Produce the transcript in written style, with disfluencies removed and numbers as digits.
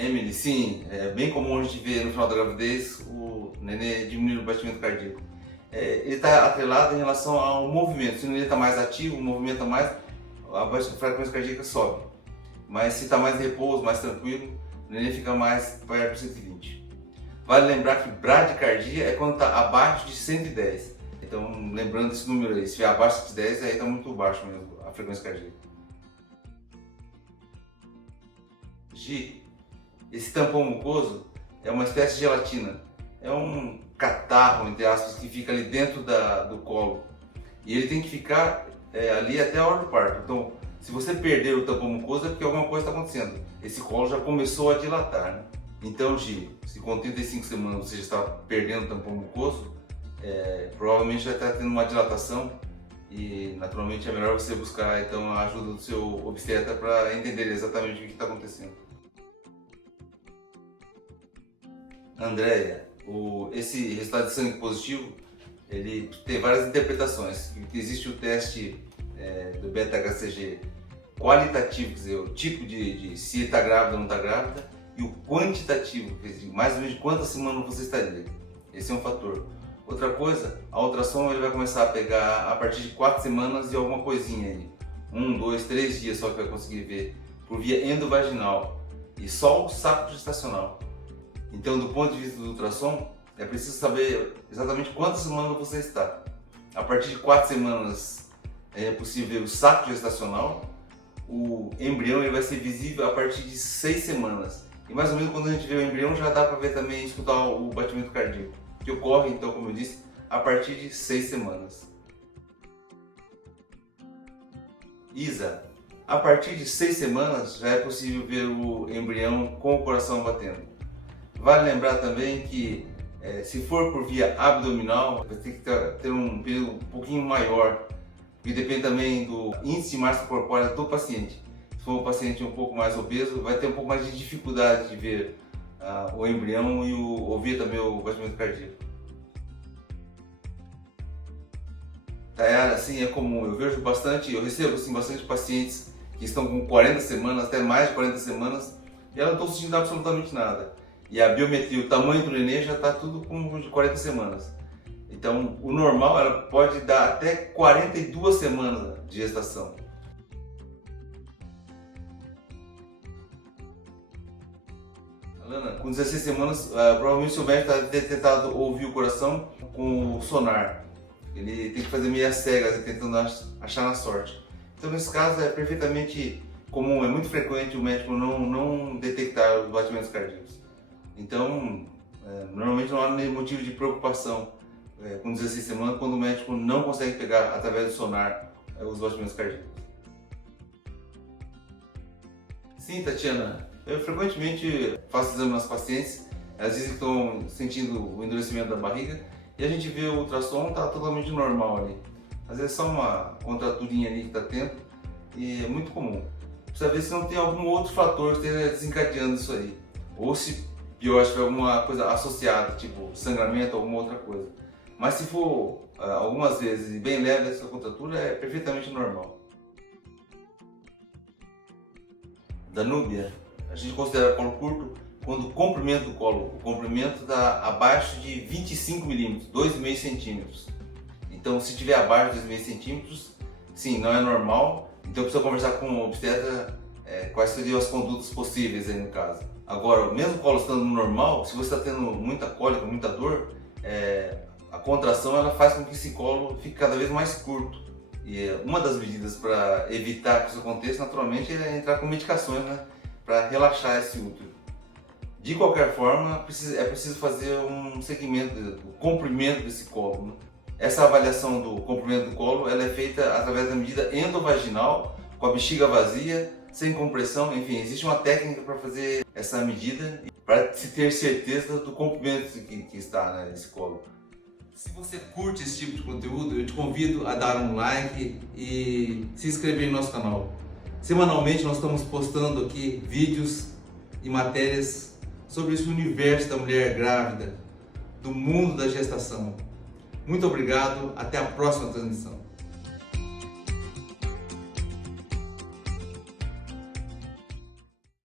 Emily, sim, é bem comum a gente ver no final da gravidez o nenê diminuir o batimento cardíaco. Ele está atrelado em relação ao movimento. Se o nenê está mais ativo, movimenta mais, a frequência cardíaca sobe. Mas se está mais em repouso, mais tranquilo, o nenê fica mais perto de 120. Vale lembrar que bradicardia é quando está abaixo de 110. Então, lembrando esse número aí, se estiver abaixo de 10, aí está muito baixo mesmo a frequência cardíaca. Gi, esse tampão mucoso é uma espécie de gelatina. É um catarro, entre aspas, que fica ali dentro do colo. E ele tem que ficar ali até a hora do parto. Então, se você perder o tampão mucoso é porque alguma coisa está acontecendo. Esse colo já começou a dilatar, né? Então, Gi, se com 35 semanas você já está perdendo o tampão mucoso, provavelmente já está tendo uma dilatação e naturalmente é melhor você buscar então a ajuda do seu obstetra para entender exatamente o que está acontecendo. Andréia, esse resultado de sangue positivo, ele tem várias interpretações. Existe o teste do beta-HCG qualitativo, quer dizer, o tipo de se está grávida ou não está grávida, e o quantitativo, quer dizer, mais ou menos de quantas semanas você estaria. Esse é um fator. Outra coisa, a ultrassom ele vai começar a pegar a partir de 4 semanas e alguma coisinha aí. 1, 2, 3 dias só que vai conseguir ver por via endovaginal e só o saco gestacional. Então, do ponto de vista do ultrassom, é preciso saber exatamente quantas semanas você está. A partir de 4 semanas é possível ver o saco gestacional. O embrião ele vai ser visível a partir de 6 semanas. E mais ou menos quando a gente vê o embrião já dá para ver também, escutar o batimento cardíaco, que ocorre, então, como eu disse, a partir de 6 semanas. Isa, a partir de 6 semanas já é possível ver o embrião com o coração batendo. Vale lembrar também que se for por via abdominal, vai ter que ter um período um pouquinho maior, e depende também do índice de massa corpórea do paciente. Se for um paciente um pouco mais obeso, vai ter um pouco mais de dificuldade de ver o embrião e ouvir também o batimento cardíaco. Tayara, sim, é comum. Eu vejo bastante, eu recebo assim, bastante pacientes que estão com 40 semanas, até mais de 40 semanas, e elas não estão sentindo absolutamente nada. E a biometria, o tamanho do nenê já está tudo com de 40 semanas. Então, o normal ela pode dar até 42 semanas de gestação. Alana, com 16 semanas, provavelmente o seu médico está tentado ouvir o coração com o sonar. Ele tem que fazer meio às cegas, tentando achar na sorte. Então, nesse caso, é perfeitamente comum, é muito frequente o médico não detectar os batimentos cardíacos. Então, normalmente não há nenhum motivo de preocupação com 16 semanas quando o médico não consegue pegar através do sonar os batimentos cardíacos. Sim, Tatiana, eu frequentemente faço exame nas pacientes, elas dizem que estão sentindo o endurecimento da barriga e a gente vê o ultrassom, está totalmente normal ali. Às vezes é só uma contraturinha ali que está tendo e é muito comum. Precisa ver se não tem algum outro fator que esteja desencadeando isso aí. Ou se pior, se tiver alguma coisa associada, tipo sangramento ou alguma outra coisa. Mas se for algumas vezes bem leve, essa contratura é perfeitamente normal. Danúbia, a gente considera colo curto quando o comprimento do colo, o comprimento está abaixo de 25 milímetros, 2,5 centímetros. Então, se estiver abaixo de 2,5 centímetros, sim, não é normal. Então, precisa conversar com o obstetra quais seriam as condutas possíveis aí no caso. Agora, mesmo o colo estando normal, se você está tendo muita cólica, muita dor, a contração ela faz com que esse colo fique cada vez mais curto. E uma das medidas para evitar que isso aconteça, naturalmente, é entrar com medicações, né, para relaxar esse útero. De qualquer forma, é preciso fazer um segmento do comprimento desse colo, né? Essa avaliação do comprimento do colo ela é feita através da medida endovaginal, com a bexiga vazia, sem compressão, enfim, existe uma técnica para fazer essa medida para se ter certeza do comprimento que está, né, nesse colo. Se você curte esse tipo de conteúdo, eu te convido a dar um like e se inscrever no nosso canal. Semanalmente nós estamos postando aqui vídeos e matérias sobre esse universo da mulher grávida, do mundo da gestação. Muito obrigado, até a próxima transmissão.